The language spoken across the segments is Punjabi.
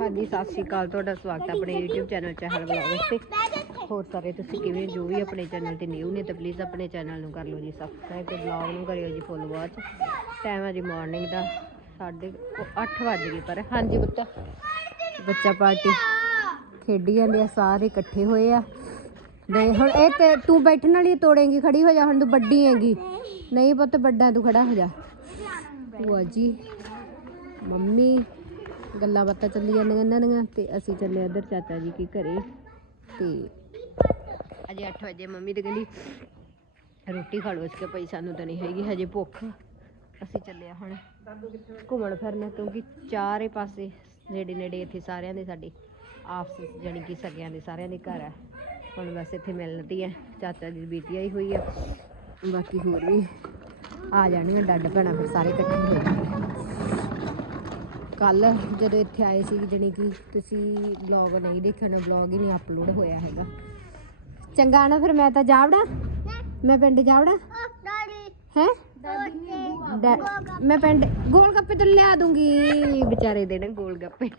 ਹਾਂਜੀ, ਸਤਿ ਸ਼੍ਰੀ ਅਕਾਲ। ਤੁਹਾਡਾ ਸਵਾਗਤ ਹੈ ਆਪਣੇ YouTube ਚੈਨਲ ਚਹਿਲ ਬਲੌਗ ਤੇ ਹੋਰ ਸਾਰੇ ਤੁਸੀਂ ਕਿਵੇਂ ਜੋ ਵੀ ਆਪਣੇ ਚੈਨਲ ਤੇ ਨਿਊ ਨੇ ਤਾਂ ਪਲੀਜ਼ ਆਪਣੇ ਚੈਨਲ ਨੂੰ ਕਰ ਲਓ ਜੀ ਸਬਸਕ੍ਰਾਈਬ ਤੇ ਬਲੌਗ ਨੂੰ ਕਰਿਓ ਜੀ ਫੁੱਲ ਵਾਚ ਟਾਈਮ ਹੈ ਜੀ ਮਾਰਨਿੰਗ ਦਾ ਸਾਡੇ 8 ਵਜ ਗਏ ਪਰ। ਹਾਂਜੀ ਬੱਚਾ। ਬੱਚਾ ਪਾਰਟੀ ਖੇਡੀ ਜਾਂਦੇ ਆ, ਸਾਰੇ ਇਕੱਠੇ ਹੋਏ ਆ। ਦੇ ਹੁਣ ਇਹ ਤੇ ਤੂੰ ਬੈਠਣ ਵਾਲੀ ਤੋੜੇਂਗੀ, ਖੜੀ ਹੋ ਜਾ, ਹੁਣ ਤੂੰ ਵੱਡੀ ਹੈਗੀ। ਨਹੀਂ ਪੁੱਤ, ਵੱਡਾ ਤੂੰ ਖੜਾ ਹੋ ਜਾ। ਭੂਆ ਜੀ। ਮੰਮੀ ਗੱਲਾਂ ਬਾਤਾਂ ਚੱਲੀ ਜਾਂਦੀਆਂ ਇਹਨਾਂ ਦੀਆਂ ਤੇ ਅਸੀਂ ਚੱਲੇ ਇੱਧਰ ਚਾਚਾ ਜੀ ਕੀ ਘਰੇ ਤੇ ਅਜੇ 8 ਵਜੇ ਮੰਮੀ ਤੇ ਕਹਿੰਦੀ, ਰੋਟੀ ਖਾ ਲਓ ਇਸ ਕੇ ਪਈ ਸਾਨੂੰ ਤਾਂ ਨਹੀਂ ਹੈਗੀ ਹਜੇ ਭੁੱਖ। ਅਸੀਂ ਚੱਲੇ ਹੁਣ ਘੁੰਮਣ ਫਿਰਨ ਕਿਉਂਕਿ ਚਾਰੇ ਪਾਸੇ ਨੇੜੇ ਨੇੜੇ ਇੱਥੇ ਸਾਰਿਆਂ ਦੇ ਸਾਡੇ ਆਪਸ ਜਾਣੀ ਕਿ ਸਕਿਆਂ ਦੇ ਸਾਰਿਆਂ ਦੇ ਘਰ ਆ। ਹੁਣ ਬਸ ਇੱਥੇ ਮਿਲਦੀ ਹੈ ਚਾਚਾ ਜੀ ਦੀ ਬੇਟੀ ਆਈ ਹੋਈ ਆ। ਬਾਕੀ ਹੋਰ ਵੀ ਆ ਜਾਣੀਆਂ ਡੱਡ ਭੈਣਾਂ ਫਿਰ ਸਾਰੇ ਇਕੱਠੇ ਹੋ ਜਾਣਗੇ। ਕੱਲ ਜਦੋਂ ਇੱਥੇ ਆਏ ਸੀ ਜਣੀ ਕਿ ਤੁਸੀਂ ਵਲੌਗ ਨਹੀਂ ਦੇਖਿਆ ਵਲੌਗ ਹੀ ਨਹੀਂ ਅਪਲੋਡ ਹੋਇਆ ਹੈਗਾ। ਚੰਗਾ ਨਾ ਫਿਰ ਮੈਂ ਤਾਂ ਜਾਵੜਾ? ਮੈਂ ਪਿੰਡ ਜਾਵੜਾ? ਹੈ? ਮੈਂ ਪਿੰਡ ਗੋਲ ਗੱਪੇ ਤੇ ਲਿਆ ਦੂੰਗੀ, ਵਿਚਾਰੇ ਦੇ ਨੇ ਗੋਲ ਗੱਪੇ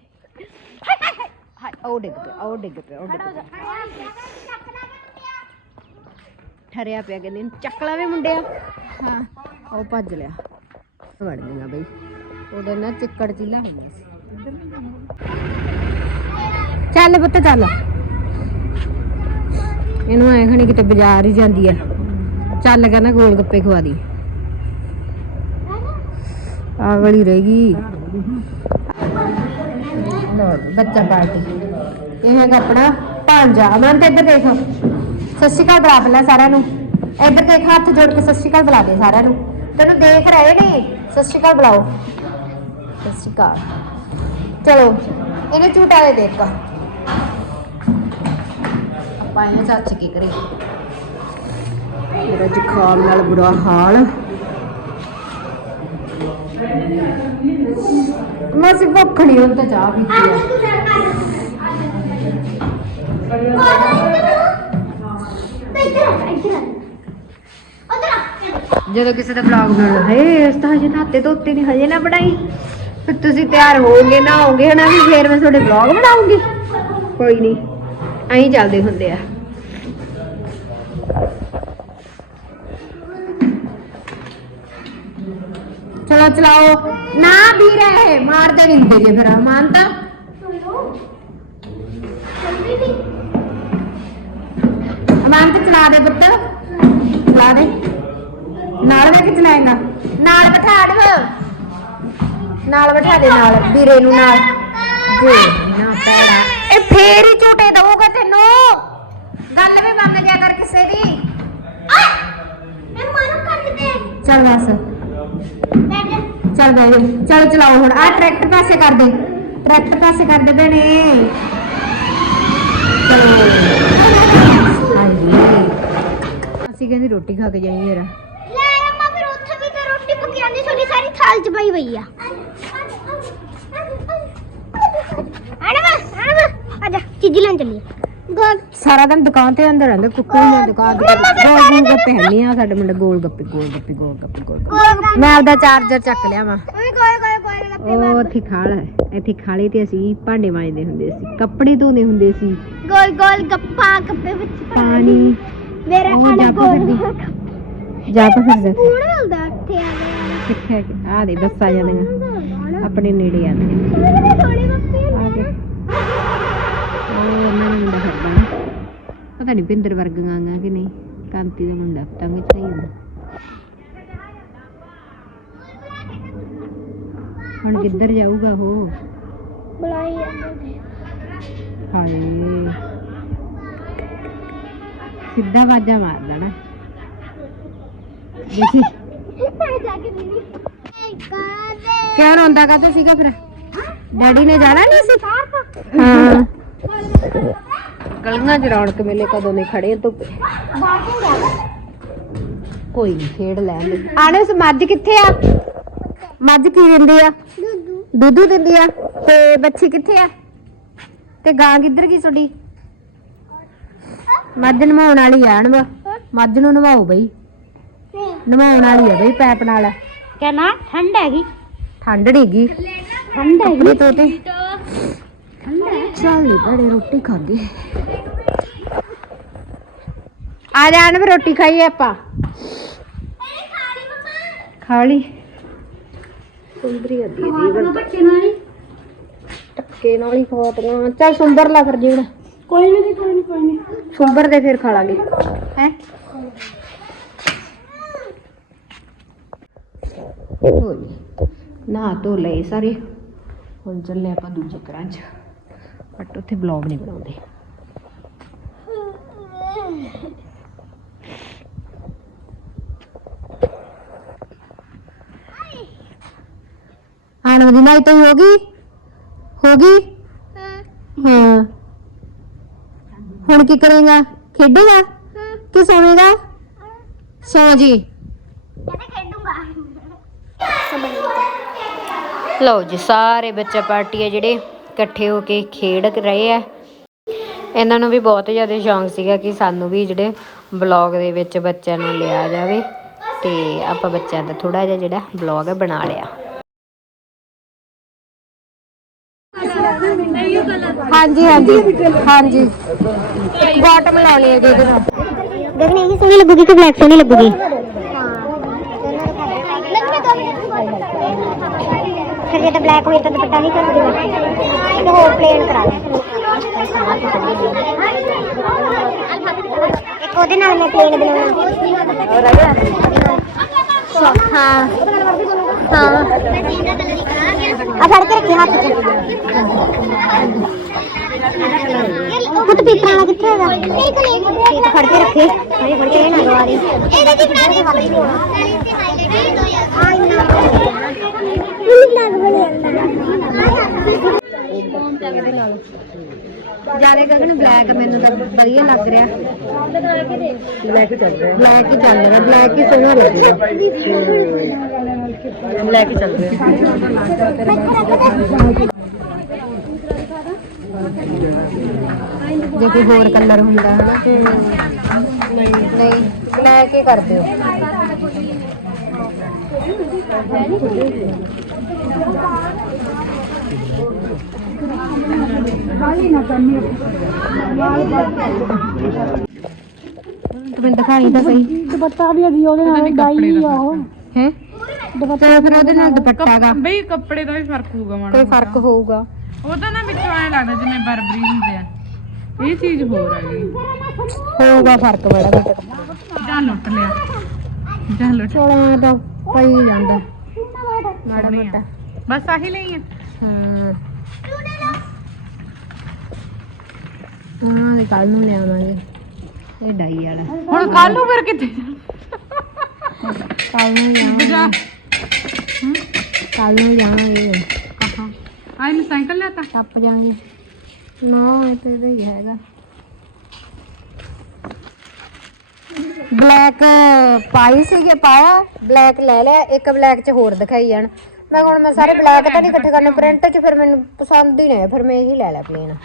ਹਾਏ, ਉਹ ਡਿੱਗ ਪਿਆ, ਉਹ ਡਿੱਗ ਪਿਆ, ਉਹ ਡਿੱਗ ਪਿਆ। ਠਰਿਆ ਪਿਆ ਕਹਿੰਦੇ ਇਹਨੂੰ, ਚੱਕ ਲਾਵੇ ਮੁੰਡਿਆ। ਹਾਂ, ਉਹ ਭੱਜ ਲਿਆ। ਵੜ ਗਈਆਂ ਬਈ। ਉਹਦੇ ਨਾਲ ਚਿੱਕੜ ਚੀਲਾ ਹੁੰਦੀ ਸੀ। ਚੱਲ ਪੁੱਤ, ਚੱਲ। ਇਹਨੂੰ ਐ ਖਣੀ ਕਿਤੇ ਬਾਜ਼ਾਰ ਹੀ ਜਾਂਦੀ ਆ। ਚੱਲ ਕਹਿੰਦਾ ਗੋਲ ਗੱਪੇ ਖਵਾ ਦੀ। ਆ ਰਹਿ ਗਈ। ਬੱਚਾ ਪਾਰਟੀ। ਇਹ ਹੈਗਾ ਆਪਣਾ ਭਾਂਜਾ ਅਮਨ ਤੇ ਇੱਧਰ ਦੇਖੋ। ਸਤਿ ਸ਼੍ਰੀ ਅਕਾਲ ਬੁਲਾ ਪਹਿਲਾਂ ਸਾਰਿਆਂ ਨੂੰ। ਇੱਧਰ ਦੇਖ, ਹੱਥ ਜੋੜ ਕੇ ਸਤਿ ਸ਼੍ਰੀ ਅਕਾਲ ਬੁਲਾ ਦੇ ਸਾਰਿਆਂ ਨੂੰ। ਤੈਨੂੰ ਦੇਖ ਰਹੇ ਨੇ? ਸਤਿ ਸ਼੍ਰੀ ਅਕਾਲ ਬੁਲਾਓ। ਸ਼੍ਰੀ ਅਕਾਲ ਚਲੋ, ਇਹਨੇ ਝੂਟਾ ਦੇ ਦੇਖ ਪਾਇਆ ਚਾਚ ਕੀ ਕਰੇ ਮੇਰਾ ਜ਼ੁਕਾਮ ਨਾਲ ਬੁਰਾ ਹਾਲ। ਮੈਂ ਸਿਰਫ ਭੁੱਖ ਨਹੀਂ ਹੁਣ ਤਾਂ ਚਾਹ ਪੀਤੀ ਆ। ਜਦੋਂ ਕਿਸੇ ਦਾ ਵਲੌਗ ਬਣਾਉਣਾ ਹੈ ਇਸ ਹਜੇ ਨਾਤੇ ਧੋਤੇ ਉੱਤੇ ਨਹੀਂ ਹਜੇ ਨਾ ਬਣਾਈ। ਫਿਰ ਤੁਸੀਂ ਤਿਆਰ ਹੋਵੋਗੇ ਨਾ ਹੋਵੋਗੇ ਹਨਾ? ਵੀ ਫੇਰ ਮੈਂ ਤੁਹਾਡੇ ਵਲੌਗ ਬਣਾਉਂਗੀ। ਕੋਈ ਨਹੀਂ ਐਂ ਚੱਲਦੇ ਹੁੰਦੇ ਆ। ਚਲੋ ਚਲਾਓ। ਨਾ ਵੀ ਰਹੇ ਮਾਰਦੇ ਨਹੀਂ ਹੁੰਦੇ ਜੇ ਫਿਰ ਮਾਨਤਾ ਅਮਾਨ ਤੇ ਚਲਾ ਦੇ ਪੁੱਤ। ਚਲਾ ਦੇ। ਨਾਲ ਮੈਂ ਕੇ ਚਲਾਏਗਾ? ਨਾਲ ਬਿਠਾ ਨਾਲ ਬਿਠਾ ਦੇ ਨਾਲ ਵੀਰੇ ਨੂੰ ਨਾਲ। ਜੇ ਨਾ ਪੈੜਾ ਇਹ ਫੇਰ ਹੀ ਝੂਟੇ ਦਊਗਾ ਤੈਨੂੰ। ਗੱਲ ਵੀ ਮੰਨ ਜਾ ਕਰ ਕਿਸੇ ਦੀ। ਚੱਲ ਬਸ। ਚੱਲ ਬੈ ਚੱਲ ਚਲਾਓ ਹੁਣ। ਆ ਟਰੈਕਟਰ ਪਾਸੇ ਕਰ ਦੇ। ਟਰੈਕਟਰ ਪਾਸੇ ਕਰ ਦੇ ਭੈਣੇ। ਅਸੀਂ ਕਹਿੰਦੇ ਰੋਟੀ ਖਾ ਕੇ ਜਾਈਏ ਯਾਰ ਥਾਲ ਚ ਪਈ ਪਈ ਆ ਆਣਾ ਵਾ ਆਣਾ ਵਾ ਆਜਾ ਚੀਜ਼ੀ ਲੈਣ ਗੋਲ। ਸਾਰਾ ਦਿਨ ਦੁਕਾਨ ਤੇ ਅੰਦਰ ਰਹਿੰਦੇ ਕੁੱਕੂ ਨੇ ਦੁਕਾਨ ਤੇ। ਗੋਲ ਗੋਲ ਗੱਪੇ ਹੈਨੀ ਆ ਸਾਡੇ ਮੁੰਡੇ ਗੋਲ ਗੱਪੇ ਗੋਲ ਗੱਪੇ ਗੋਲ ਗੱਪੇ ਗੋਲ ਗੱਪੇ। ਮੈਂ ਆਪਦਾ ਚਾਰਜਰ ਚੱਕ ਲਿਆ ਵਾ। ਉਹ ਇੱਥੇ ਖਾਲ ਹੈ ਇੱਥੇ ਖਾਲੇ ਤੇ ਅਸੀਂ ਭਾਂਡੇ ਮਾਂਜਦੇ ਹੁੰਦੇ ਸੀ। ਕੱਪੜੇ ਧੋਂਦੇ ਹੁੰਦੇ ਸੀ। ਗੋਲ ਗੋਲ ਗੱਪਾ ਗੱਪੇ ਵਿੱਚ ਪਾਣੀ। ਮੇਰਾ ਜੱਪ ਗੋਲ। ਜਾ ਤਾਂ ਫਿਰ ਕੂਣ ਮਿਲਦਾ ਇੱਥੇ ਆ ਕਿੱਥੇ ਆ ਦੇ ਬੱਸਾਂ ਜਾਂਦੀਆਂ। ਗਿਆ ਆਪਣੇ ਨੇੜੇ ਆਉਂਦੀਆਂ ਥੋੜੇ ਆ ਕੇ। ਉਹ ਉਹਨਾਂ ਦਾ ਮੁੰਡਾ ਫਿਰਦਾ ਨਾ ਪਤਾ ਨਹੀਂ ਪਿੰਦਰ ਵਰਗਾਂ ਆਂਗਾ ਕਿ ਨਹੀਂ ਕਾਂਤੀ ਦਾ ਮੁੰਡਾ ਪਤੰਗ ਚੜਾਈ ਜਾਂਦਾ ਹੁਣ ਕਿੱਧਰ ਜਾਊਗਾ ਉਹ ਬੁਲਾਈ ਜਾਂਦੇ ਹਾਏ ਸਿੱਧਾ ਵਾਜਾ ਮਾਰਦਾ ਨਾ ਦੇਖੀ ਮੈਂ ਜਾ ਕੇ ਨਹੀਂ ਕਾਦੇ ਕਿਆ ਰੋਂਦਾ ਕਾ ਤੂੰ ਸੀਗਾ ਫਿਰ ਡੈਡੀ ਨੇ ਜਾਣਾ ਨਹੀਂ ਸੀ ਹਾਂ ਗਲੀਆਂ ਚ ਰੌਣਕ ਮੇਲੇ ਕਦੋਂ ਨੇ ਖੜੇ ਧੁੱਪੇ ਕੋਈ ਨਹੀਂ ਖੇਡ ਲੈਣ ਦੇ। ਆਣੇ ਉਸ ਮੱਝ ਕਿੱਥੇ ਆ? ਮੱਝ ਕੀ ਦਿੰਦੀ ਆ? ਦੁੱਧੂ ਦੁੱਧੂ ਦਿੰਦੀ ਆ? ਤੇ ਬੱਚੀ ਕਿੱਥੇ ਆ? ਤੇ ਗਾਂ ਕਿੱਧਰ ਗਈ ਤੁਹਾਡੀ? ਮੱਝ ਨਵਾਉਣ ਵਾਲੀ ਆ ਅਣਵਾ ਮੱਝ ਨੂੰ ਨਵਾਓ ਬਈ। ਨਵਾਉਣ ਵਾਲੀ ਆ ਬਈ ਪੈਪ ਨਾਲ। ਕਹਿਣਾ ਠੰਡ ਹੈਗੀ। ਠੰਡ ਨੀ ਗੀ। ਠੰਡਾ ਕੱਪੜੇ ਤੋਂ ਤੇ ਚੱਲ ਬੜੇ ਰੋਟੀ ਖਾ ਗਏ ਆ ਜਾਣ ਵੀ ਰੋਟੀ ਖਾਈਏ ਆਪਾਂ। ਖਾ ਲਈ। ਸੁੰਦਰੀ ਅੱਧੀ ਦੀ ਬੱਚੇ ਨਾਲ ਟੱਕੇ ਨਾਲ ਹੀ ਖਵਾਤੀਆਂ ਚੱਲ ਸੁੰਦਰ ਲਾ ਫਿਰ ਜੀਵਨ ਕੋਈ ਨਹੀਂ ਕੋਈ ਨਹੀਂ ਕੋਈ ਨਹੀਂ। ਸੁੰਬਰ ਦੇ ਫਿਰ ਖਾ ਲਾਂਗੇ। ਹੈ? ਨਾ ਧੋ ਲਏ ਸਾਰੇ। ਹੁਣ ਚੱਲੇ ਆਪਾਂ ਦੂਜੇ ਘਰਾਂ 'ਚ। ਬਟ ਉੱਥੇ ਬਲੌਗ ਨਹੀਂ ਬਣਾਉਂਦੇ। ਆਣ ਦੀ ਨਾਈ ਤਾਂ ਹੋ ਗਈ? ਹੋ ਗਈ? ਹਾਂ। ਹੁਣ ਕੀ ਕਰੇਗਾ? ਖੇਡੇਗਾ? ਕਿ ਸੋਵੇਗਾ? ਸੌ ਜੀ। ਖੇਡੂੰਗਾ ਲਓ ਜੀ ਸਾਰੇ ਬੱਚਾ ਪਾਰਟੀ ਆ ਜਿਹੜੇ। ਇਕੱਠੇ ਹੋ ਕੇ ਖੇਡ ਰਹੇ ਆ। ਇਹਨਾਂ ਨੂੰ ਵੀ ਬਹੁਤ ਜ਼ਿਆਦਾ ਸ਼ੌਂਕ ਸੀਗਾ ਕਿ ਸਾਨੂੰ ਵੀ ਜਿਹੜੇ ਬਲੌਗ ਦੇ ਵਿੱਚ ਬੱਚਿਆਂ ਨੂੰ ਲਿਆ ਜਾਵੇ। ਤੇ ਆਪਾਂ ਬੱਚਿਆਂ ਦਾ ਥੋੜਾ ਜਿਹਾ ਜਿਹੜਾ ਬਲੌਗ ਬਣਾ ਲਿਆ। ਹਾਂਜੀ ਹਾਂਜੀ। ਹਾਂਜੀ। ਬਾਟਮ ਲਾਉਣੀ ਹੈ ਜੀ ਇਹਦੇ ਨਾਲ। ਗਗਨ ਇਹ ਸੋਹਣੀ ਲੱਗੂਗੀ ਕਿ ਬਲੈਕ ਸੋਹਣੀ ਲੱਗੂਗੀ? ਫਿਰ ਜੇ ਤਾਂ ਬਲੈਕ ਹੋਏ ਤਾਂ ਦੁਪੱਟਾ ਨਹੀਂ ਕਰਦੀ ਇੱਕ ਹੋਰ ਪਲੇਨ ਕਰਾ ਦੇ ਇੱਕ ਉਹਦੇ ਨਾਲ ਮੈਂ ਪਲੇਨ ਬਣਾਉਣਾ। ਹਾਂ। ਹਾਂ। ਆ ਫੜ ਕੇ ਰੱਖੀ ਹੱਥ 'ਚ। ਉਹ ਤਾਂ ਪੇਪਰ ਵਾਲਾ ਕਿੱਥੇ ਹੈਗਾ? ਇਹ ਤਾਂ ਫੜ ਕੇ ਰੱਖੇ। ਹਰੇ ਫੜ ਕੇ ਨਾ ਲਵਾ ਦੇ। ਇਹਦੇ ਦੀ ਬਣਾ ਦੇ ਹੱਥ ਨਹੀਂ ਹੋਣਾ ਆ ਇੰਨਾ। ਜ਼ਿਆਦਾ ਗਗਨ ਬਲੈਕ ਮੈਨੂੰ ਤਾਂ ਵਧੀਆ ਲੱਗ ਰਿਹਾ। ਬਲੈਕ ਚੱਲ ਰਿਹਾ। ਬਲੈਕ ਹੀ ਚੱਲ ਰਿਹਾ ਬਲੈਕ ਹੀ ਸੋਹਣਾ ਲੱਗ ਰਿਹਾ। ਬਲੈਕ ਹੀ ਚੱਲ ਰਿਹਾ। ਜੇ ਕੋਈ ਹੋਰ ਕਲਰ ਹੁੰਦਾ ਹਨਾ ਨਹੀਂ ਨਹੀਂ ਬਲੈਕ ਹੀ ਕਰ ਦਿਓ? ਤੂੰ ਦਿਖਾਈ ਤਾਂ ਸਹੀ। ਦੁਪੱਟਾ ਵੀ ਅਜੀ ਉਹਦੇ ਨਾਲ ਡਾਈ ਆ ਉਹ। ਹੈ? ਦੁਪੱਟਾ ਫਿਰ ਉਹਦੇ ਨਾਲ ਦੁਪੱਟਾ ਦਾ। ਬਈ ਕੱਪੜੇ ਦਾ ਵੀ ਫ਼ਰਕ ਹੋਊਗਾ ਮਾੜਾ ਕੋਈ ਫ਼ਰਕ ਹੋਊਗਾ। ਉਹ ਤਾਂ ਨਾ ਵਿੱਚੋਂ ਐ ਲੱਗਦਾ ਜਿਵੇਂ ਬਰਬਰੀ ਹੁੰਦੇ ਆ। ਇਹ ਚੀਜ਼ ਹੋਰ ਆ ਗਈ। ਹੋਊਗਾ ਫ਼ਰਕ ਬੜਾ ਬੇਟਾ ਜਾਂ ਲੁੱਟ ਲਿਆ। ਜਾਂ ਲੁੱਟ। ਚੋਲਾਂ ਦਾ ਪਈ ਜਾਂਦਾ। ਮਾੜਾ ਸੋਹਣੀ ਆ। ਮੋਟਾ। ਬਸ ਆਹੀ ਲਈ ਆ। ਹਾਂ। ਹਾਂ ਕੱਲ ਨੂੰ ਲਿਆਵਾਂਗੇ। ਇਹ ਡਾਈ ਵਾਲਾ। ਹੁਣ ਕੱਲ ਨੂੰ ਫਿਰ ਕਿੱਥੇ ਕੱਲ ਨੂੰ ਜਾ। ਜਾਵਾਂਗੇ ਕੱਲ ਨੂੰ ਜਾਵਾਂਗੇ ਕਹਾਂ ਆਈ ਮੈਂ ਸਾਈਕਲ ਲਿਆਤਾ? ਟੱਪ ਜਾਾਂਗੇ ਨਾ ਇਹ ਤੇ ਇਹਦਾ ਹੀ ਹੈਗਾ। ਬਲੈਕ ਪਾਈ ਸੀਗੇ ਪਾਇਆ। ਬਲੈਕ ਲੈ ਲਿਆ ਇੱਕ ਬਲੈਕ ਚ ਹੋਰ ਦਿਖਾਈ ਜਾਣ। ਮੈਂ ਹੁਣ ਮੈਂ ਸਾਰੇ ਬਲੈਕ ਤਾਂ ਨਹੀਂ ਇਕੱਠੇ ਕਰਨੇ ਪ੍ਰਿੰਟ ਚ ਫਿਰ ਮੈਨੂੰ ਪਸੰਦ ਹੀ ਨਹੀਂ ਆਇਆ ਫਿਰ ਮੈਂ ਇਹੀ ਲੈ ਲਿਆ ਪਲੇਨ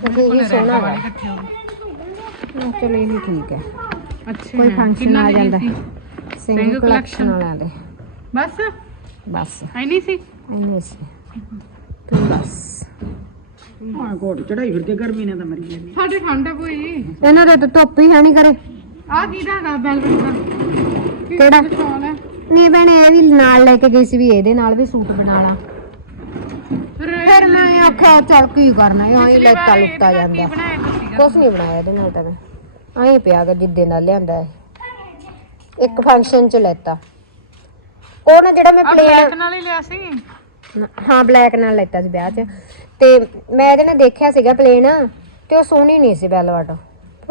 ਕਿਉਂਕਿ ਇਹ ਸੋਹਣਾ ਵਾ। ਹੋ ਚਲ ਇਹ ਵੀ ਠੀਕ ਹੈ। ਅੱਛਾ ਕੋਈ ਫੰਕਸ਼ਨ ਆ ਜਾਂਦਾ? ਸਿੰਗਲ ਕਲੈਕਸ਼ਨ ਦੇ। ਬਸ? ਬਸ। ਐ ਨਹੀਂ ਸੀ? ਇੰਨੇ ਸੀ। ਤੂੰ ਬਸ ਸਾਡੇ ਠੰਡ ਆ ਕੋਈ ਇਹਨਾਂ ਦੇ ਤਾਂ ਧੁੱਪ ਹੀ ਹੈ ਨਹੀਂ ਕਰੇ ਆ ਕੀ ਦਾ ਹੈਗਾ ਬੈਲਵਟ ਦਾ? ਕਿਹੜਾ? ਸ਼ਾਲ ਹੈ? ਨਹੀਂ ਭੈਣੇ ਇਹ ਵੀ ਨਾਲ ਲੈ ਕੇ ਗਈ ਸੀ ਵੀ ਇਹਦੇ ਨਾਲ ਵੀ ਸੂਟ ਬਣਾ ਲਾ। ਫਿਰ ਫਿਰ ਮੈਂ ਆਖਿਆ ਚੱਲ ਕੀ ਕਰਨਾ ਇਹ ਆਈ ਲੈਤਾ ਵਾਰ ਲੁੱਟਾ ਇਹਦੇ ਨਾਲ ਕੀ ਜਾਂਦਾ। ਬਣਾਇਆ ਤੁਸੀਂ ਕੁਛ ਨਹੀਂ ਬਣਾਇਆ ਇਹਦੇ ਨਾਲ ਤਾਂ ਮੈਂ। ਆਈ ਪਿਆ ਗਾ ਜਿੱਦੇ ਨਾਲ ਲਿਆਂਦਾ ਹੈ ਇੱਕ ਫੰਕਸ਼ਨ ਚ ਲੈਤਾ। ਉਹ ਨਾ ਜਿਹੜਾ ਮੈਂ ਆ ਪਲੇਨ ਬਲੈਕ ਨਾਲ ਹੀ ਲਿਆ ਸੀ? ਹਾਂ ਬਲੈਕ ਨਾਲ ਲੈਤਾ ਸੀ ਵਿਆਹ 'ਚ। ਤੇ ਮੈਂ ਇਹਦੇ ਨਾਲ ਦੇਖਿਆ ਸੀਗਾ ਪਲੇਨ ਤੇ ਉਹ ਸੋਹਣੀ ਨਹੀਂ ਸੀ ਵੈਲਵਟ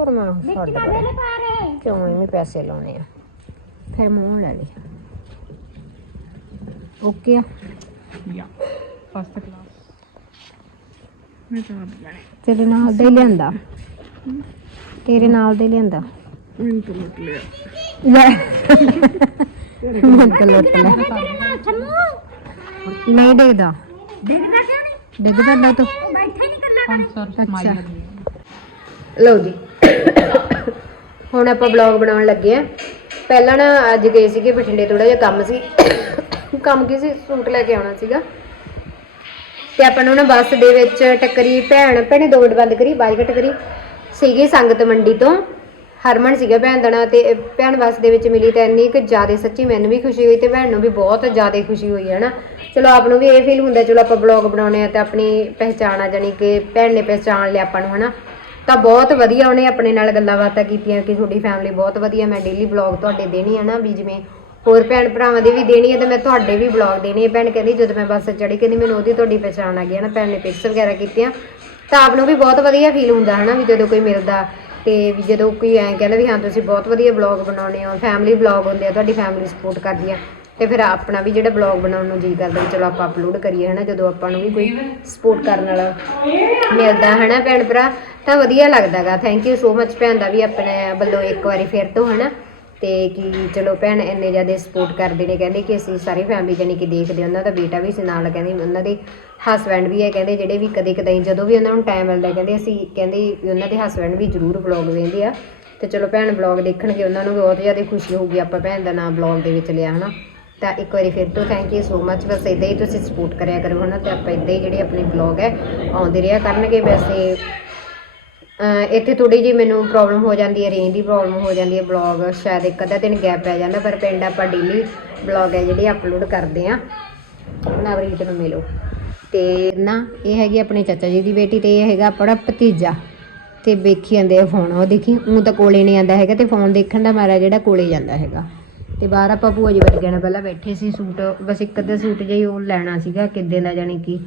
ਫਿਰ ਮੈਂ ਛੱਡ ਦਿੱਤਾ ਕਿਉਂ ਇਹਨੇ ਪੈਸੇ ਲਾਉਣੇ ਆ? ਫਿਰ ਮੂੰਹ ਲੈ ਲਈ। ਓਕੇ ਆ। ਯਾ ਫਸਟ ਕਲਾਸ ਮੈਂ ਤਾਂ ਤੇਰੇ ਨਾਲ ਦੇ ਲਿਆਂਦਾ। ਤੇਰੇ ਨਾਲ ਦੇ ਲਿਆਂਦਾ। ਮੈਂ ਤਾਂ ਲੁੱਟ ਲਿਆ। ਲੈ। ਮੈਂ ਤਾਂ ਲੁੱਟ ਲਿਆ। ਨਹੀਂ ਡਿੱਗਦਾ ਡਿੱਗਦਾ ਨਾ ਤੂੰ। 500 ਰੁਪਏ ਅੱਛਾ। ਲਓ ਜੀ। ਹੁਣ ਆਪਾਂ ਬਲੌਗ ਬਣਾਉਣ ਲੱਗੇ ਆ ਪਹਿਲਾਂ ਨਾ ਅੱਜ ਗਏ ਸੀਗੇ ਬਠਿੰਡੇ ਥੋੜਾ ਜਿਹਾ ਕੰਮ ਸੀ। ਕੰਮ ਕੀ ਸੀ? ਸੂਟ ਲੈ ਕੇ ਆਉਣਾ ਸੀਗਾ। ਤੇ ਆਪਾਂ ਨੂੰ ਨਾ ਬੱਸ ਦੇ ਵਿੱਚ ਟੱਕਰੀ ਭੈਣ, ਭੈਣੇ ਦੋ ਮਿੰਟ ਬੰਦ ਕਰੀ ਬਾਜ ਟੱਕਰੀ। ਸੀਗੀ ਸੰਗਤ ਮੰਡੀ ਤੋਂ। ਹਰਮਨ ਸੀਗਾ ਭੈਣ ਦਾ ਨਾਂ ਤੇ, ਭੈਣ ਬੱਸ ਦੇ ਵਿੱਚ ਮਿਲੀ ਤਾਂ ਇੰਨੀ ਕਿ ਜ਼ਿਆਦਾ ਸੱਚੀ ਮੈਨੂੰ ਵੀ ਖੁਸ਼ੀ ਹੋਈ ਤੇ ਭੈਣ ਨੂੰ ਵੀ ਬਹੁਤ ਜ਼ਿਆਦਾ ਖੁਸ਼ੀ ਹੋਈ, ਹੈ ਨਾ? ਚਲੋ ਆਪ ਨੂੰ ਵੀ ਇਹ ਫੀਲ ਹੁੰਦਾ, ਚਲੋ ਆਪਾਂ ਬਲੌਗ ਬਣਾਉਣੇ ਆ ਤੇ ਆਪਣੀ ਪਹਿਚਾਣ ਆ ਜਾਣੀ ਕਿ ਭੈਣ ਨੇ ਪਹਿਚਾਣ ਲਿਆ ਆਪਾਂ ਨੂੰ ਹਨਾ ਤਾਂ ਬਹੁਤ ਵਧੀਆ ਉਹਨੇ ਆਪਣੇ ਨਾਲ ਗੱਲਾਂ ਬਾਤਾਂ ਕੀਤੀਆਂ ਕਿ ਤੁਹਾਡੀ ਫੈਮਿਲੀ ਬਹੁਤ ਵਧੀਆ, ਮੈਂ ਡੇਲੀ ਬਲੌਗ ਤੁਹਾਡੇ ਦੇਣੀ ਆ ਨਾ ਵੀ ਜਿਵੇਂ ਹੋਰ ਭੈਣ ਭਰਾਵਾਂ ਦੇ ਵੀ ਦੇਣੀ ਹੈ ਤੇ ਮੈਂ ਤੁਹਾਡੇ ਵੀ ਬਲੌਗ ਦੇਣੇ ਹੈ ਭੈਣ ਕਹਿੰਦੀ ਜਦੋਂ ਮੈਂ ਬੱਸ ਚੜੀ ਕਹਿੰਦੀ ਮੈਨੂੰ ਉਹਦੀ ਤੁਹਾਡੀ ਪਛਾਣ ਆ ਗਈ ਹੈ ਨਾ, ਭੈਣ ਨੇ ਪਿਕਸ ਵਗੈਰਾ ਕੀਤੀਆਂ। ਤਾਂ ਆਪ ਨੂੰ ਵੀ ਬਹੁਤ ਵਧੀਆ ਫੀਲ ਹੁੰਦਾ ਹੈ ਨਾ ਵੀ ਜਦੋਂ ਕੋਈ ਮਿਲਦਾ ਤੇ ਵੀ ਜਦੋਂ ਕੋਈ ਐਂ ਕਹਿੰਦਾ ਵੀ ਹਾਂ, ਤੁਸੀਂ ਬਹੁਤ ਵਧੀਆ ਬਲੌਗ ਬਣਾਉਣੇ ਹੋ ਫੈਮਿਲੀ ਬਲੌਗ ਹੁੰਦੇ ਆ, ਤੁਹਾਡੀ ਫੈਮਿਲੀ ਸਪੋਰਟ ਕਰਦੀ ਆ। ਤੇ ਫਿਰ ਆਪਣਾ ਵੀ ਜਿਹੜਾ ਬਲੌਗ ਬਣਾਉਣ ਨੂੰ ਜੀ ਕਰਦਾ ਚਲੋ ਆਪਾਂ ਅਪਲੋਡ ਕਰੀਏ ਹਨਾ, ਜਦੋਂ ਆਪਾਂ ਨੂੰ ਵੀ ਕੋਈ ਸਪੋਰਟ ਕਰਨ ਵਾਲਾ ਮਿਲਦਾ ਹਨਾ ਭੈਣ ਭਰਾ, ਤਾਂ ਵਧੀਆ ਲੱਗਦਾਗਾ। ਥੈਂਕ ਯੂ ਸੋ ਮੱਚ ਭੈਣ ਦਾ ਵੀ ਆਪਣੇ ਵੱਲੋਂ ਇੱਕ ਵਾਰੀ ਫਿਰ ਤੋਂ ਹਨਾ। ਤੇ ਕਿ ਚਲੋ ਭੈਣ ਇੰਨੇ ਜ਼ਿਆਦਾ ਸਪੋਰਟ ਕਰਦੇ ਨੇ, ਕਹਿੰਦੇ ਕਿ ਅਸੀਂ ਸਾਰੀ ਫੈਮਿਲੀ ਜਾਨੀ ਕਿ ਦੇਖਦੇ ਉਹਨਾਂ ਦਾ ਬੇਟਾ ਵੀ ਸੀ ਨਾਲ ਕਹਿੰਦੇ ਉਹਨਾਂ ਦੇ ਹਸਬੈਂਡ ਵੀ ਹੈ ਕਹਿੰਦੇ ਜਿਹੜੇ ਵੀ ਕਦੇ ਕਦਾਈ ਜਦੋਂ ਵੀ ਉਹਨਾਂ ਨੂੰ ਟਾਈਮ ਮਿਲਦਾ, ਕਹਿੰਦੇ ਅਸੀਂ, ਕਹਿੰਦੇ ਵੀ ਉਹਨਾਂ ਦੇ ਹਸਬੈਂਡ ਵੀ ਜ਼ਰੂਰ ਵਲੌਗ ਵੇਖਦੇ ਆ। ਤੇ ਚਲੋ ਭੈਣ ਵਲੌਗ ਦੇਖਣਗੇ, ਉਹਨਾਂ ਨੂੰ ਬਹੁਤ ਜ਼ਿਆਦਾ ਖੁਸ਼ੀ ਹੋਊਗੀ ਆਪਾਂ ਭੈਣ ਦਾ ਨਾਮ ਵਲੌਗ ਦੇ ਵਿੱਚ ਲਿਆ, ਹਨਾ। ਤਾਂ ਇੱਕ ਵਾਰੀ ਫਿਰ ਤੋਂ ਥੈਂਕ ਯੂ ਸੋ ਮੱਚ ਬਸ ਇਦਾਂ ਹੀ ਤੁਸੀਂ ਸਪੋਰਟ ਕਰਿਆ ਕਰੋ ਹਨਾ ਤੇ ਆਪਾਂ ਇਦਾਂ ਹੀ ਜਿਹੜੀ ਆਪਣੀ ਵਲੌਗ ਹੈ, ਆਉਂਦੇ ਰਿਹਾ ਕਰਨਗੇ। ਵੈਸੇ ਇੱਥੇ ਥੋੜੀ ਜਿਹੀ ਮੈਨੂੰ ਪ੍ਰੋਬਲਮ ਹੋ ਜਾਂਦੀ ਹੈ ਰੇਂਜ ਦੀ ਪ੍ਰੋਬਲਮ ਹੋ ਜਾਂਦੀ ਹੈ ਬਲੌਗ ਸ਼ਾਇਦ ਇੱਕ ਅੱਧਾ ਦਿਨ ਗੈਪ ਪੈ ਜਾਂਦਾ, ਪਰ ਪਿੰਡ ਆਪਾਂ ਡੇਲੀ ਬਲੌਗ ਹੈ ਜਿਹੜੀ ਅਪਲੋਡ ਕਰਦੇ ਆ ਨਵਰੀਤ ਨੂੰ ਮਿਲੋ। ਤੇ ਨਾ, ਇਹ ਹੈਗੀ ਆਪਣੇ ਚਾਚਾ ਜੀ ਦੀ ਬੇਟੀ ਤੇ ਇਹ ਹੈਗਾ ਆਪਣਾ ਭਤੀਜਾ। ਤੇ ਵੇਖੀ ਜਾਂਦੇ ਆ ਫੋਨ ਉਹ ਦੇਖੀ, ਉਹ ਤਾਂ ਕੋਲੇ ਨਹੀਂ ਆਂਦਾ ਹੈਗਾ ਤੇ ਫੋਨ ਦੇਖਣ ਦਾ ਮਾਰਾ ਜਿਹੜਾ ਕੋਲੇ ਜਾਂਦਾ ਹੈਗਾ। ਤੇ ਬਾਹਰ ਆਪਾਂ ਭੂਆ ਜੀ ਵਰਗਿਆਂ ਨਾਲ ਪਹਿਲਾਂ ਬੈਠੇ ਸੀ ਸੂਟ, ਬਸ ਇੱਕ ਅੱਧਾ ਸੂਟ ਜਿਹਾ ਉਹ ਲੈਣਾ ਸੀਗਾ, ਕਿੱਦੇ ਦਾ ਜਾਣੀ ਕਿ।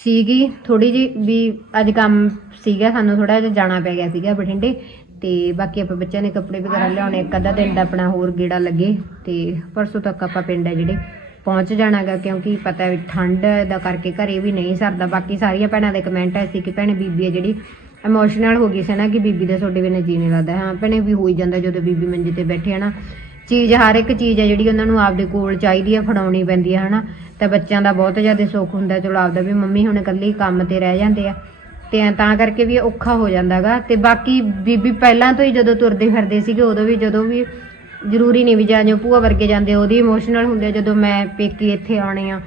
ਸੀਗੀ ਥੋੜੀ ਜੀ ਵੀ ਅੱਜ ਕੰਮ ਸੀਗਾ ਸਾਨੂੰ ਥੋੜਾ ਜਿਹਾ ਜਾਣਾ ਪੈ ਗਿਆ ਸੀਗਾ ਬਠਿੰਡੇ, ਤੇ ਬਾਕੀ ਆਪਾਂ ਬੱਚਿਆਂ ਨੇ ਕੱਪੜੇ ਵਗੈਰਾ ਲਿਆਉਣੇ, ਇੱਕ ਅੱਧਾ ਦਿਨ ਦਾ ਆਪਣਾ ਹੋਰ ਗੇੜਾ ਲੱਗੇ, ਤੇ ਪਰਸੋਂ ਤੱਕ ਆਪਾਂ ਪਿੰਡ ਹੈ ਜਿਹੜੇ, ਪਹੁੰਚ ਜਾਣਾਗਾ ਕਿਉਂਕਿ ਪਤਾ ਵੀ ਠੰਡ ਦਾ ਕਰਕੇ ਘਰੇ ਵੀ ਨਹੀਂ ਸਰਦਾ, ਬਾਕੀ ਸਾਰੀਆਂ ਭੈਣਾਂ ਦੇ ਕਮੈਂਟ ਆਏ ਸੀ ਕਿ ਭੈਣੇ ਬੀਬੀ ਹੈ ਜਿਹੜੀ ਇਮੋਸ਼ਨਲ ਹੋ ਗਈ ਸੀ ਨਾ ਕਿ ਬੀਬੀ ਦਾ ਤੁਹਾਡੇ ਬਿਨਾਂ ਜੀ ਨਹੀਂ ਲੱਗਦਾ, ਹਾਂ ਭੈਣੇ ਵੀ ਹੋ ਹੀ ਜਾਂਦਾ ਜਦੋਂ ਬੀਬੀ ਮੰਜੇ ਤੇ ਬੈਠੇ ਹੈ ਨਾ ਚੀਜ਼ ਹਰ ਇੱਕ ਚੀਜ਼ ਹੈ ਜਿਹੜੀ ਉਹਨਾਂ ਨੂੰ ਆਪਦੇ ਕੋਲ ਚਾਹੀਦੀ ਹੈ ਫੜਾਉਣੀ ਪੈਂਦੀ ਹੈ ਹਨਾ? ਤਾਂ ਬੱਚਿਆਂ ਦਾ ਬਹੁਤ ਜ਼ਿਆਦਾ ਸੁੱਖ ਹੁੰਦਾ ਚਲੋ ਆਪਦਾ ਵੀ ਮੰਮੀ ਹੁਣ ਇਕੱਲੀ ਕੰਮ ਤੇ ਰਹਿ ਜਾਂਦੇ ਆ। ਤੇ ਤਾਂ ਕਰਕੇ ਵੀ ਔਖਾ ਹੋ ਜਾਂਦਾਗਾ। ਤੇ ਬਾਕੀ ਬੀਬੀ ਪਹਿਲਾਂ ਤੋਂ ਹੀ ਜਦੋਂ ਤੁਰਦੇ ਫਿਰਦੇ ਸੀਗੇ ਉਦੋਂ ਵੀ ਜਦੋਂ ਵੀ ਜ਼ਰੂਰੀ ਨਹੀਂ ਵੀ ਜਾਂ ਜੋ ਭੂਆ ਵਰਗੇ ਜਾਂਦੇ ਉਹਦੀ ਇਮੋਸ਼ਨਲ ਹੁੰਦੇ ਆ, ਜਦੋਂ ਮੈਂ ਪੇਕੀ ਇੱਥੇ ਆਉਣੇ ਆ।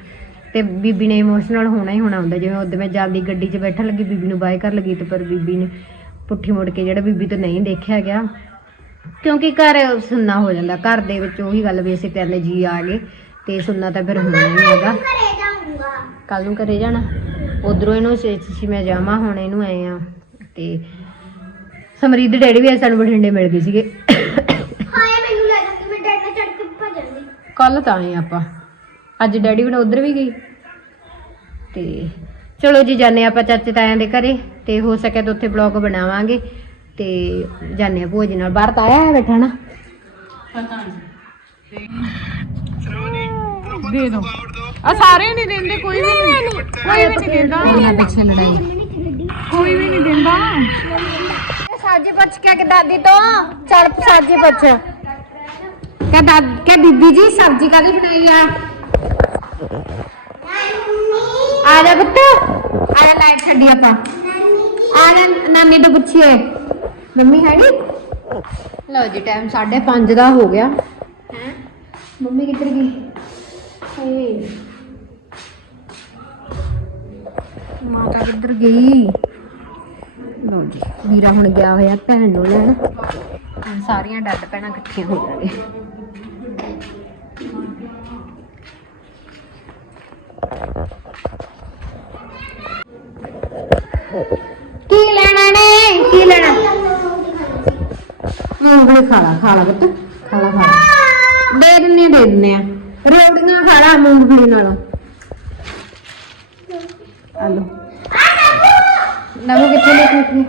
ਤੇ ਬੀਬੀ ਨੇ ਇਮੋਸ਼ਨਲ ਹੋਣਾ ਹੀ ਹੋਣਾ ਹੁੰਦਾ ਜਿਵੇਂ ਉਦੋਂ ਮੈਂ ਜਾਂਦੀ ਗੱਡੀ 'ਚ ਬੈਠਣ ਲੱਗੀ ਬੀਬੀ ਨੂੰ ਬਾਏ ਕਰ ਲੱਗੀ ਤੇ ਪਰ ਬੀਬੀ ਨੇ ਪੁੱਠੀ ਮੁੜ ਕੇ ਜਿਹੜਾ ਬੀਬੀ ਤੋਂ ਨਹੀਂ ਦੇਖਿਆ ਗਿਆ। ਕਿਉਂਕਿ ਘਰ ਸੁੰਨਾ ਹੋ ਜਾਂਦਾ ਘਰ ਦੇ ਵਿੱਚ ਉਹੀ ਗੱਲ ਵੀ ਅਸੀਂ ਜੀ ਆ ਗਏ ਤੇ ਸੁੰਨਾ ਤਾਂ ਫਿਰ ਹੋਣਾ ਹੀ ਹੈਗਾ। ਕੱਲ ਨੂੰ ਘਰੇ ਜਾਣਾ ਉਧਰੋਂ ਇਹਨੂੰ ਸੋਚੀ ਸੀ ਮੈਂ ਜਾਵਾਂ ਹੁਣ ਇਹਨੂੰ ਆਏ ਆ ਤੇ ਸਮਰੀਦ ਦੇ ਡੈਡੀ ਵੀ ਸਾਨੂੰ ਬਠਿੰਡੇ ਮਿਲ ਗਏ ਸੀਗੇ। ਹਾਏ ਮੈਨੂੰ ਲੈ ਜਾਂਦੀ ਮੈਂ ਡੈਡ ਨਾਲ ਚੜ ਕੇ ਭੱਜਣ ਕੱਲ ਤਾਂ ਆਏ ਆਪਾਂ ਅੱਜ ਡੈਡੀ ਵੀ ਉਧਰ ਵੀ ਗਈ। ਤੇ ਚਲੋ ਜੀ ਜਾਣੇ ਆਪਾਂ ਚਾਚੇ ਤਾਇਆਂ ਦੇ ਘਰੇ ਤੇ ਹੋ ਸਕਿਆ ਤਾਂ ਉੱਥੇ ਬਲੌਗ ਬਣਾਵਾਂਗੇ। ਤੇ ਜਾਣੇ ਆ ਭੂਆ ਜੀ ਨਾਲ। ਬਾਹਰ ਤਾਂ ਆਇਆ ਹੈ ਬੈਠਾ ਨਾ। ਦੇ ਦੋ। ਆ ਸਾਰੇ ਨਹੀਂ ਦਿੰਦੇ ਕੋਈ ਵੀ ਨਹੀਂ ਕੋਈ ਵੀ ਨਹੀਂ ਦਿੰਦਾ। ਕੁੜੀਆਂ ਪਿੱਛੇ ਲੜਾਈ। ਕੋਈ ਵੀ ਨਹੀਂ ਦਿੰਦਾ। ਸਾਜੇ ਪੁੱਛ ਕੇ ਦਾਦੀ ਤੋਂ? ਚੱਲ ਸਾਜੇ ਪੁੱਛ। ਕਹ ਦਾਦ ਬੀਬੀ ਜੀ ਸਬਜ਼ੀ ਕਾਹਦੀ ਬਣਾਈ ਆ? ਆ ਜਾ ਪੁੱਤ। ਆ ਲਾਈਟ ਛੱਡੀ ਆਪਾਂ। ਆ ਨਾਨੀ ਤੋਂ ਪੁੱਛੀਏ। ਮੰਮੀ ਹੈ ਨੀ? ਲਓ ਜੀ ਟਾਈਮ 5:30 ਦਾ ਹੋ ਗਿਆ। ਹੈ? ਮੰਮੀ ਕਿੱਧਰ ਗਈ? ਹੇ ਮਾਤਾ ਕਿੱਧਰ ਗਈ? ਲਓ ਜੀ ਵੀਰਾ ਹੁਣ ਗਿਆ ਹੋਇਆ ਭੈਣ ਨੂੰ ਲੈਣ। ਹੁਣ ਸਾਰੀਆਂ ਡੱਡ ਭੈਣਾਂ ਇਕੱਠੀਆਂ ਹੋ ਜਾਣਗੇ ਕੀ ਲੈਣਾ ਨੇ ਕੀ ਲੈਣਾ ਮੂੰਗਫਲੀ ਖਾ ਲਾ ਖਾ ਲਾ ਪੁੱਤ ਖਾ ਲਾ ਖਾ ਲਾ। ਦੇ ਦਿੰਨੇ ਆ, ਦੇ ਦਿੰਨੇ ਆ। ਰੋਟੀਆਂ ਖਾ ਲਾ ਮੂੰਗਫਲੀ ਨਾਲ। ਆ ਲੋ ਨਮੂ ਕਿੱਥੇ ਲੈ ਕੇ?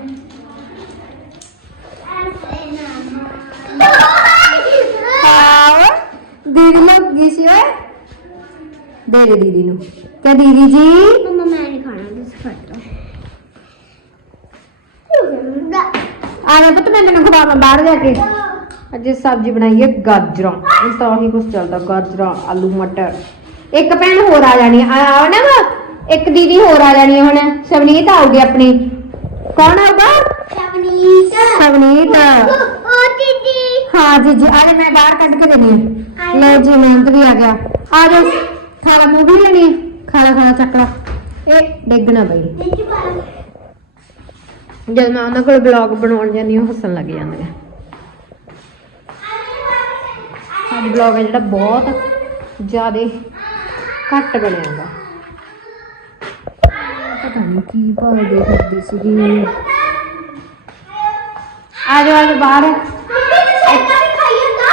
ਆਹ ਦੀਦੀ ਲੱਗ ਗਈ ਸੀ ਓਏ? ਦੇ ਦੇ ਦੀਦੀ ਨੂੰ। ਕਹ ਦੀਦੀ ਜੀ? ਮਮਾ ਮੈਂ ਨਹੀਂ ਖਾਣਾ ਤੁਸੀਂ ਖਾ ਲਓ। ਆ ਪੁੱਤ ਮੈਂ ਤੈਨੂੰ ਖਵਾਵਾਂ ਬਾਹਰ ਜਾ ਕੇ। ਅੱਜ ਸਬਜ਼ੀ ਬਣਾਈ ਹੈ ਗਾਜਰਾਂ। ਇਹ ਤਾਂ ਉਹੀ ਕੁਝ ਚੱਲਦਾ ਗਾਜਰਾਂ ਆਲੂ ਮਟਰ। ਇੱਕ ਭੈਣ ਹੋਰ ਆ ਜਾਣੀ ਆ ਆਓ ਨਾ ਵਾ। ਇੱਕ ਦੀਦੀ ਹੋਰ ਆ ਜਾਣੀ ਹੁਣ। ਸਵਨੀਤ ਆਉਗੀ ਆਪਣੀ। ਕੌਣ ਆਊਗਾ? ਸ਼ਵਨੀਤ। ਸਵਨੀਤ। ਉਹ ਦੀਦੀ। ਹਾਂ ਜੀ ਜੀ ਆਲੇ ਮੈਂ ਬਾਹਰ ਕੱਢ ਕੇ ਦੇਣੀ ਹੈ। ਲੈ ਜੀ ਮੰਤ ਵੀ ਆ ਗਿਆ। ਆ ਜਾ ਖਾਲਾ ਮੂਵੀ ਲੈਣੀ ਖਾਲਾ ਖਾਲਾ ਚੱਕ ਲਾ। ਇਹ ਡਿੱਗਣਾ ਪਈ। ਜਦ ਮੈਂ ਉਹਨਾਂ ਕੋਲ ਬਲੌਗ ਬਣਾਉਣ ਜਾਂਦੀ ਉਹ ਹੱਸਣ ਲੱਗ ਜਾਂਦੇ ਆ। ਸਾਡਾ ਬਲੌਗ ਹੈ ਜਿਹੜਾ ਬਹੁਤ ਜ਼ਿਆਦਾ ਘੱਟ ਬਣਿਆ ਵਾ ਪਤਾ ਨਹੀਂ ਕੀ ਭਾਲਦੀ ਕਰਦੀ ਸੀਗੀ। ਆ ਜਾਓ, ਆ ਬਾਹਰ।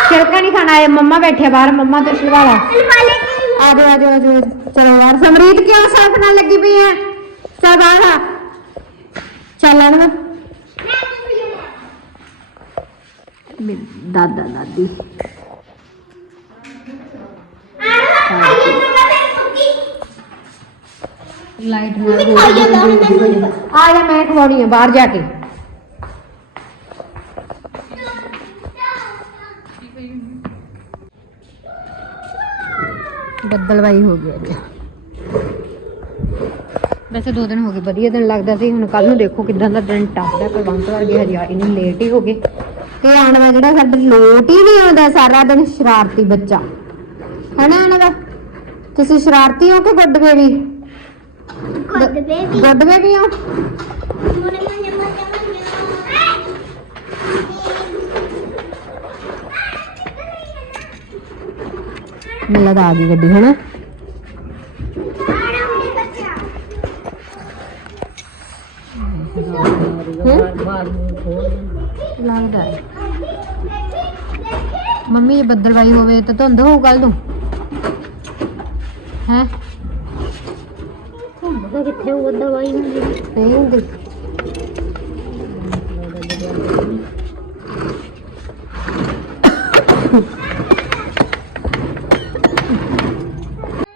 ਛਿਲਕਾ ਨਹੀਂ ਖਾਣਾ ਹੈ ਮੰਮਾ ਬੈਠੇ ਬਾਹਰ, ਮੰਮਾ ਤੋਂ ਸ਼ਿਵਾਲਾ ਆ। ਜਾਓ ਆ ਜਾਓ ਆ ਜਾਓ। ਚਲੋ ਯਾਰ, ਸਮਰੀਤ ਕਿਉਂ ਸਰਫ ਨਾਲ ਲੱਗੀ ਪਈ ਹੈ ਚੱਲ ਆ। ਚੱਲ ਆਣਾ ਦਾਦਾ ਦਾਦੀ। ਲਾਈਟ ਨਾਲ ਆ ਜਾ ਮੈਂ ਖਵਾਉਣੀ ਆ ਬਾਹਰ ਜਾ ਕੇ। ਬੱਦਲਵਾਈ ਹੋ ਗਿਆ ਅੱਜ। ਵੈਸੇ ਦੋ ਦਿਨ ਹੋ ਗਏ ਵਧੀਆ ਦਿਨ ਲੱਗਦਾ ਸੀ ਹੁਣ ਕੱਲ ਨੂੰ ਦੇਖੋ ਕਿਦਾਂ ਦਾ ਦਿਨ ਟੱਪਦਾ ਕੁਲਵੰਤ ਵਰਗੇ ਆਏ ਨਹੀਂ ਲੇਟ ਹੀ ਹੋ ਗਏ ਤੇ ਆਉਣ ਵਾਲਾ ਜਿਹੜਾ ਸਾਡਾ ਲੋਟ ਹੀ ਨਹੀਂ ਆਉਂਦਾ ਸਾਰਾ ਦਿਨ ਸ਼ਰਾਰਤੀ ਬੱਚਾ। ਹਨਾ ਇਹਨਾਂ ਦਾ? ਤੁਸੀਂ ਸ਼ਰਾਰਤੀ ਹੋ ਕਿ good baby? Good baby. Good baby ਹੋ? ਮੈਨੂੰ ਲੱਗਾ ਆ ਗਈ ਗੱਡੀ ਹਨਾ? ਬੱਦਲਵਾਈ ਹੋਵੇ ਤਾਂ ਧੁੰਦ ਹੋਊ ਕੱਲ ਨੂੰ। ਹੈ? ਕਿੱਥੇ ਹੁੰਦੀ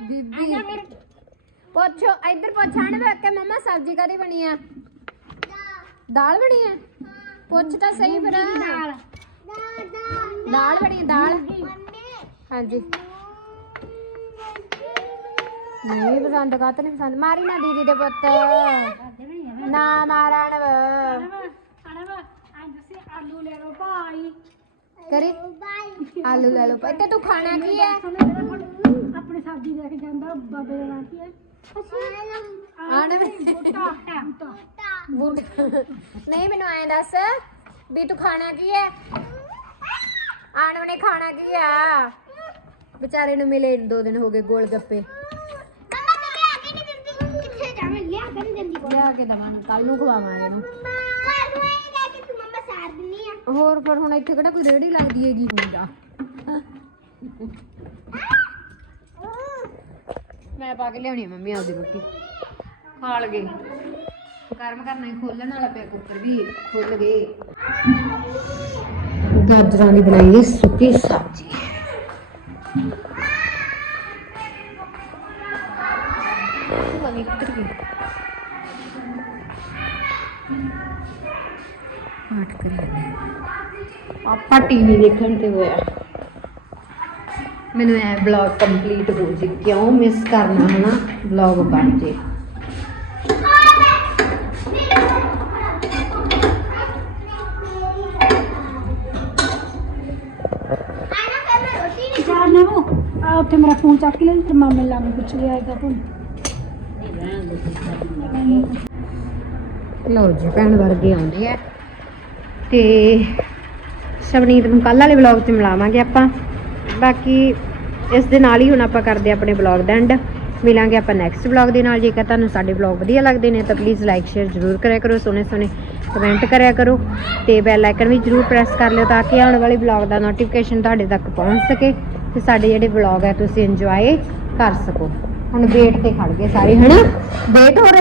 ਬੀਬੀ ਪੁੱਛੋ ਇੱਧਰ ਪੁੱਛਣ ਵੇ ਕਿ ਮਮਾ ਸਬਜ਼ੀ ਕਾਦੀ ਬਣੀ ਆ? ਦਾਲ। ਬਣੀ ਆ? ਪੁੱਛ ਤਾਂ ਸਹੀ ਫਿਰ। ਦਾਲ। ਬਣੀ ਆ ਦਾਲ? ਹਾਂਜੀ। ਨਹੀਂ ਪਸੰਦ ਕਾਤ ਨਹੀਂ ਪਸੰਦ? ਮਾਰੀ ਨਾ ਦੀਦੀ ਦੇ ਪੁੱਤ। ਨਾ ਮਾਰਨ ਕਰੀ? ਆਲੂ ਲੈ ਲਓ। ਭਾਈ ਤੇ ਤੂੰ ਖਾਣਾ ਕੀ ਹੈ? ਆਪਣੀ ਸਬਜ਼ੀ ਲੈ ਕੇ ਜਾਂਦਾ ਬਾਬੇ ਦਾ ਨਾਂ ਕੀ ਹੈ? ਆਣ ਬੁੱਟ। ਨਹੀਂ ਮੈਨੂੰ ਐਂ ਦੱਸ ਵੀ ਤੂੰ ਖਾਣਾ ਕੀ ਹੈ? ਆਣ ਨੇ ਖਾਣਾ ਕੀ ਆ? ਵਿਚਾਰੇ ਨੂੰ ਮਿਲੇ ਦੋ ਦਿਨ ਹੋ ਗਏ ਗੋਲ ਗੱਪੇ। ਮੰਮਾ ਤੇ ਲਿਆ ਕੇ ਨਹੀਂ ਦਿੰਦੀ ਕਿੱਥੇ ਜਾਵੇਂ? ਲਿਆ ਕੇ ਨਹੀਂ ਦਿੰਦੀ ਲਿਆ ਕੇ ਦਵਾਂਗੇ ਕੱਲ ਨੂੰ ਖਵਾਵਾਂਗੇ ਇਹਨੂੰ। ਘਰ ਨੂੰ ਇਹ ਲੈ ਕੇ ਤੂੰ ਮੰਮਾ ਸਾਰ ਦਿੰਨੀ ਆ। ਹੋਰ ਪਰ ਹੁਣ ਇੱਥੇ ਕਿਹੜਾ ਕੋਈ ਰੇੜੀ ਲੱਗਦੀ ਹੈਗੀ ਹੁੰਦਾ? ਮੈਂ ਪਾ ਕੇ ਲਿਆਉਣੀ ਆ ਮੰਮੀ ਆਪਦੀ ਰੋਟੀ। ਖਾ ਲਗੇ। ਗਰਮ ਕਰਨਾ ਹੀ ਖੋਲਣ ਵਾਲਾ ਪਿਆ ਕੁੱਕਰ ਵੀ ਖੁੱਲ ਗਏ। ਗਾਜਰਾਂ ਦੀ ਬਣਾਈ ਹੈ ਸੁੱਕੀ ਸਬਜ਼ੀ। ਮੰਮੀ ਕਿੱਧਰ ਗਈ। ਪਾਠ ਕਰੀ ਜਾਂਦੇ ਆਪਾਂ ਟੀਵੀ ਦੇਖਣ ਤੇ ਹੋਇਆ। ਮੈਨੂੰ ਐ ਬਲੌਗ ਕੰਪਲੀਟ ਹੋ ਜੀ। ਕਿਉਂ ਮਿਸ ਕਰਨਾ ਹਨਾ? ਬਲੌਗ ਬਣ ਜੇ ਆਣਾ ਫਿਰ ਮੈਂ ਰੋਟੀ ਨਹੀਂ ਚਾਰ ਨਾ। ਆ ਉੱਥੇ ਮੇਰਾ ਫੋਨ ਚੱਕ ਕੇ ਲੈ ਤੇ ਮਾਮੇ ਲਾ ਕੇ ਪੁੱਛ ਲਿਆ ਆਏਗਾ ਫੋਨ। ਲਓ ਜੀ, ਭੈਣ ਵਰਗੇ ਆਉਂਦੇ ਆ। ਤੇ ਸ਼ਵਨੀਤ ਨੂੰ ਕੱਲ ਵਾਲੇ ਵਲੌਗ 'ਚ ਮਿਲਾਵਾਂਗੇ ਆਪਾਂ। ਬਾਕੀ ਇਸ ਦੇ ਨਾਲ ਹੀ ਹੁਣ ਆਪਾਂ ਕਰਦੇ ਆ ਆਪਣੇ ਵਲੌਗ ਦਾ ਐਂਡ ਮਿਲਾਂਗੇ ਆਪਾਂ ਨੈਕਸਟ ਵਲੌਗ ਦੇ ਨਾਲ। ਜੇਕਰ ਤੁਹਾਨੂੰ ਸਾਡੇ ਵਲੌਗ ਵਧੀਆ ਲੱਗਦੇ ਨੇ, ਤਾਂ ਪਲੀਜ਼ ਲਾਈਕ ਸ਼ੇਅਰ ਜ਼ਰੂਰ ਕਰਿਆ ਕਰੋ ਸੋਹਣੇ ਸੋਹਣੇ ਕਮੈਂਟ ਕਰਿਆ ਕਰੋ। ਤੇ ਬੈਲ ਆਈਕਨ ਵੀ ਜ਼ਰੂਰ ਪ੍ਰੈਸ ਕਰ ਲਿਓ, ਤਾਂ ਕਿ ਆਉਣ ਵਾਲੇ ਵਲੌਗ ਦਾ ਨੋਟੀਫਿਕੇਸ਼ਨ ਤੁਹਾਡੇ ਤੱਕ ਪਹੁੰਚ ਸਕੇ। ਤੇ ਸਾਡੇ ਜਿਹੜੇ ਵਲੌਗ ਹੈ ਤੁਸੀਂ ਇੰਜੋਏ ਕਰ ਸਕੋ। ਹੁਣ ਵੇਟ ਤੇ ਖੜ ਗਏ ਸਾਰੇ, ਹਨਾ? ਵੇਟ ਹੋ ਰਹੀ